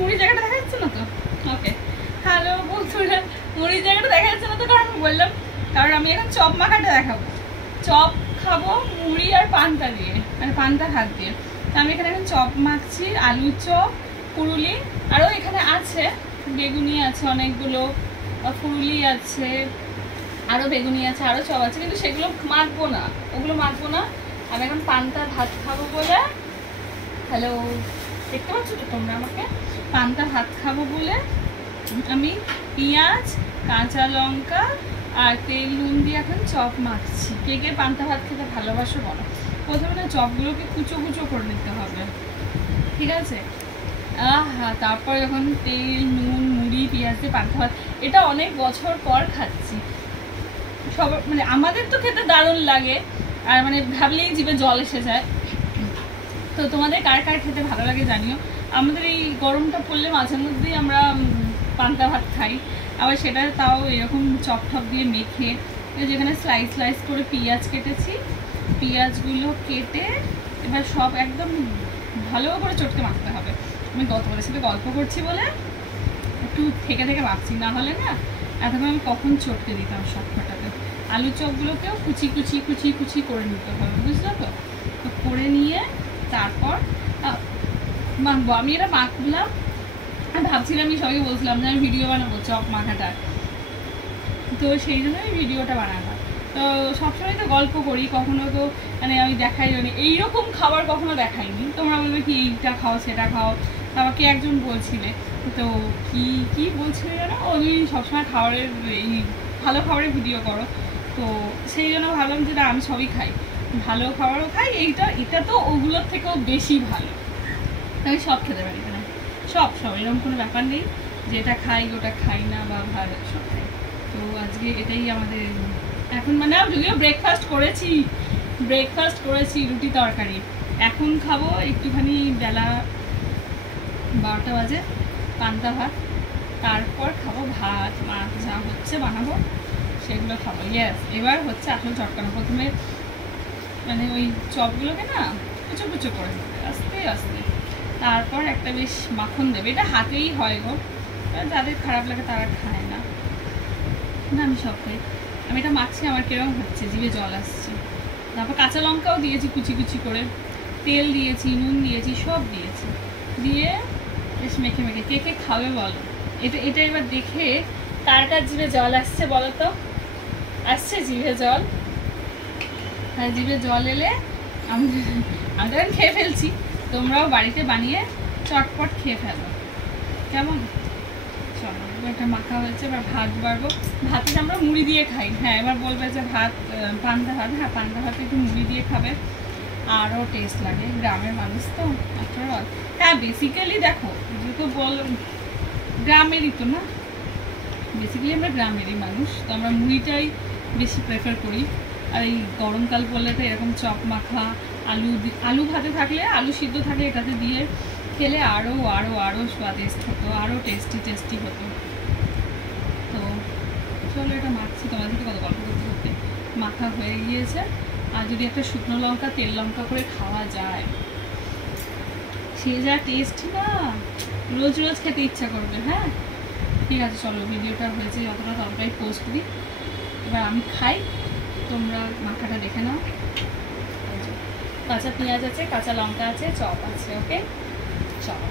মুড়ি জায়গাটা দেখা যাচ্ছে না তো? ওকে, হ্যালো বন্ধুরা, মুড়ি জায়গাটা দেখা যাচ্ছে না তো কারণ বললাম, কারণ আমি এখন চপ মাখাটা দেখাবো। চপ খাবো মুড়ি আর পান্তা দিয়ে, মানে পান্তা ভাত দিয়ে। তো আমি এখানে এখন চপ মাখছি, আলু চপ, ফুরুলি, আরও এখানে আছে বেগুনি আছে অনেকগুলো, ফুরুলি আছে, আরও বেগুনি আছে, আরও চপ আছে, কিন্তু সেগুলো মাখবো না, ওগুলো মাখবো না। আমি এখন পান্তা ভাত খাবো বলে, হ্যালো দেখতে পাচ্ছ তো তোমরা আমাকে, পান্তা ভাত খাবো বলে আমি পেঁয়াজ, কাঁচা লঙ্কা আর তেল নুন দিয়ে এখন চপ মাখছি। কে কে পান্তা ভাত খেতে ভালোবাসো বলো। প্রথমে না চপগুলোকে কুচো কুচো করে নিতে হবে, ঠিক আছে? তারপর যখন তেল নুন মুড়ি পেঁয়াজ দিয়ে পান্তা ভাত, এটা অনেক বছর পর খাচ্ছি। সব মানে আমাদের তো খেতে দারুণ লাগে, আর মানে ভাবলেই জিভে জল এসে যায়। তো তোমাদের কার কার খেতে ভালো লাগে জানিও। আমাদের এই গরমটা পড়লে মাঝে মধ্যেই আমরা পান্তা ভাত খাই, আবার সেটা তাও এরকম চপ টপ দিয়ে মেখে, যেখানে স্লাইস স্লাইস করে পেঁয়াজ কেটেছি, পেঁয়াজগুলো কেটে এবার সব একদম ভালো করে চটকে মাখতে হবে। আমি গতকালের সাথে গল্প করছি বলে একটু থেকে থেকে মাখছি, না হলে না এতক্ষণ আমি কখন চটকে দিতাম সব কটাতে। আলু চপগুলোকেও কুচি কুচি কুচি কুচি করে নিতে হবে, বুঝলো তো? তো করে নিয়ে তারপর মাখবো। আমি এটা মাখলাম, ভাবছিলাম, আমি সবাইকে বলছিলাম যে আমি ভিডিও বানাবো চপ মাখাটার, তো সেই জন্য আমি ভিডিওটা বানালাম। তো সবসময় তো গল্প করি, কখনো তো মানে আমি দেখাই জানি এইরকম খাবার কখনো দেখাইনি। তোমরা বলবে কি এইটা খাও সেটা খাও, আমাকে একজন বলছিলে, তো কি কি বলছিলে জানো, ওই সবসময় খাবারের এই ভালো খাবারের ভিডিও করো, তো সেই জন্য ভাবলাম যে না আমি সবই খাই, ভালো খাবারও খাই, এটা তো ওগুলোর থেকেও বেশি ভালো। আমি সব খেতে পারি না, সব এরকম কোনো ব্যাপার নেই যে এটা খাই ওটা খাই না বা ভালো, সব খাই। তো আজকে এটাই আমাদের এখন, মানে আমি যদিও ব্রেকফাস্ট করেছি রুটি তরকারি, এখন খাবো একটুখানি বেলা 12টা বাজে পান্তা ভাত, তারপর খাবো ভাত, মাছ যা হচ্ছে বানাবো সেগুলো খাবো। ইয়েস, এবার হচ্ছে আসল চটকানো। প্রথমে মানে ওই চপগুলোকে না কুচো কুচো করে দেবে আস্তে আস্তে, তারপর একটা বেশ মাখন দেবে, এটা হাতেই হয় গো, যাদের খারাপ লাগে তারা খায় না, না আমি সব খাই। আমি এটা মাখছি, আমার কিরকম হচ্ছে, জিভে জল আসছে। তারপর কাঁচা লঙ্কাও দিয়েছি কুচি কুচি করে, তেল দিয়েছি, নুন দিয়েছি, সব দিয়েছি, দিয়ে বেশ মেখে মেখে। কে কে খাবে বলো? এটা এবার দেখে কার কার জিভে জল আসছে বলো তো? আসছে জিভে জল? হ্যাঁ, জিভে জল এলে আমি তো খেয়ে ফেলছি, তোমরাও বাড়িতে বানিয়ে চটপট খেয়ে ফেলো, কেমন? চলো, এটা মাখা হয়েছে, এবার ভাত বাড়বো। ভাতে আমরা মুড়ি দিয়ে খাই, হ্যাঁ এবার বলবে যে ভাত পান্তা ভাত, হ্যাঁ পান্তা ভাতে একটু মুড়ি দিয়ে খাবে, আরও টেস্ট লাগে, গ্রামের মানুষ তো আফটার অল। হ্যাঁ বেসিক্যালি দেখো, যেহেতু গ্রামেরই তো না, বেসিক্যালি আমরা গ্রামেরই মানুষ, তো আমরা মুড়িটাই বেশি প্রেফার করি। আর এই গরমকাল পড়লে তো এরকম চপ মাখা, আলু ভাতে থাকলে, আলু সিদ্ধ থাকলে এটাতে দিয়ে খেলে আরও আরও আরও স্বাদিষ্ট হতো, আরও টেস্টি হতো। তো চলো এটা মাখছি, তোমাদেরকে কত গল্প করতে করতে মাখা হয়ে গিয়েছে। আর যদি একটা শুকনো লঙ্কা তেল লঙ্কা করে খাওয়া যায়, সে যা টেস্ট না, রোজ রোজ খেতে ইচ্ছা করবে। হ্যাঁ ঠিক আছে, চলো ভিডিওটা হয়েছে যতটা ততটাই পোস্ট দিই, এবার আমি খাই, তোমরা মাখাটা দেখে নাও। কাঁচা পেঁয়াজ আছে, কাঁচা লঙ্কা আছে, চপ আছে, ওকে চলো।